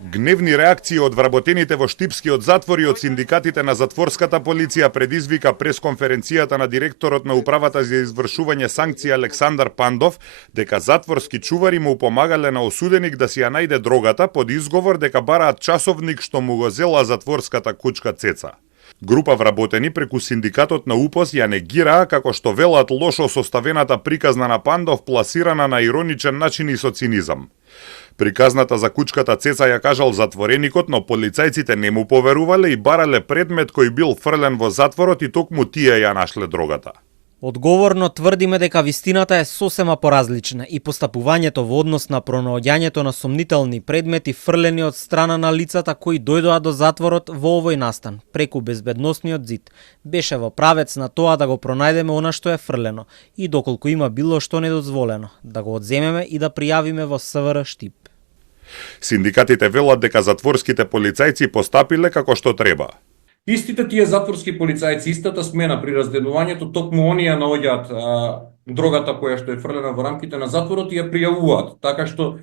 Гневни реакции од вработените во Штипскиот затвор и од синдикатите на затворската полиција предизвика пресконференцијата на директорот на управата за извршување санкции Александар Пандов дека затворски чувари му помагале на осуденик да си ја најде дрогата под изговор дека бараат часовник што му го зела затворската кучка Цеца. Група вработени преку синдикатот на УПОС ја негираа како што велат лошо составената приказна на Пандов пласирана на ироничен начин и со цинизам. Приказната за кучката Цеца ја кажал затвореникот, но полицајците не му поверувале и барале предмет кој бил фрлен во затворот и токму тие ја нашле дрогата. Одговорно тврдиме дека вистината е сосема поразлична и постапувањето во однос на пронаоѓањето на сомнителни предмети фрлени од страна на лицата кои дојдоа до затворот во овој настан, преку безбедносниот зид, беше во правец на тоа да го пронајдеме она што е фрлено и доколку има било што недозволено, да го одземеме и да пријавиме во СВР Штип. Синдикатите велат дека затворските полицајци постапиле како што треба. Истите тие затворски полицајци, истата смена при разделувањето, токму оние наоѓаат дрогата која што е фрлена во рамките на затворот и ја пријавуваат. Така што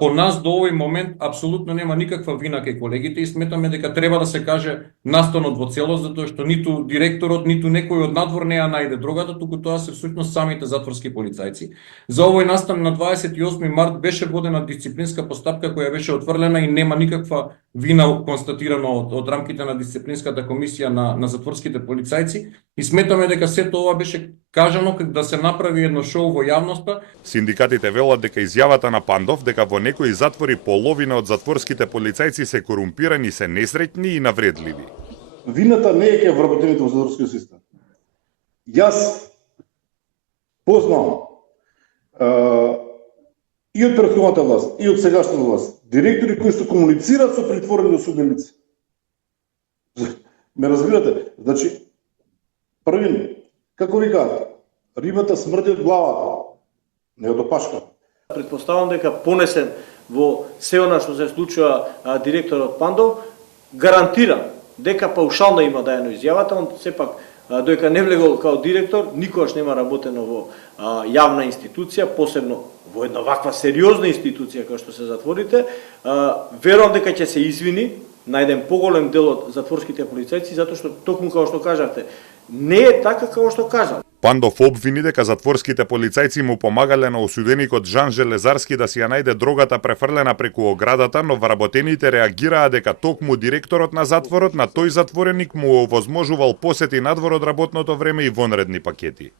по нас до овој момент апсолутно нема никаква вина кај колегите и сметаме дека треба да се каже настанот во целост, затоа што ниту директорот, ниту некој од надвор не ја најде дрогата, туку тоа се всушност самите затворски полицајци. За овој настан на 28 март беше водена дисциплинска постапка која беше отврлена и нема никаква вина констатирано од рамките на дисциплинската комисија на затворските полицајци и сметаме дека сето ова беше кажано да се направи едно шоу во јавноста. Синдикатите велат дека изјавата на Пандов дека во некои затвори половина од затворските полицајци се корумпирани, се несреќни и навредливи. Вината не е кај вработените во затворскиот систем. Јас познавам и од претходната власт, и од сегашната власт, директори кои што комуницираат со притворени осудени лица. Ме разбирате? Значи, првин, како викаат, рибата смрди од главата, не од опашката. Предпоставам дека понесен во се она што се случува директорот Пандов, гарантира дека паушално има дајано изјавата, он сепак доека не влегол као директор, никогаш нема работено во јавна институција, посебно во една ваква сериозна институција како што се затворите. Верувам дека ќе се извини на еден поголем дел од затворските полицајци, затоа што токму како што кажавте, не е така како што кажал. Пандов обвини дека затворските полицајци му помагале на осуденикот Жан Железарски да си ја најде дрогата префрлена преку оградата, но вработените реагираа дека токму директорот на затворот на тој затвореник му овозможувал посети надвор од работното време и вонредни пакети.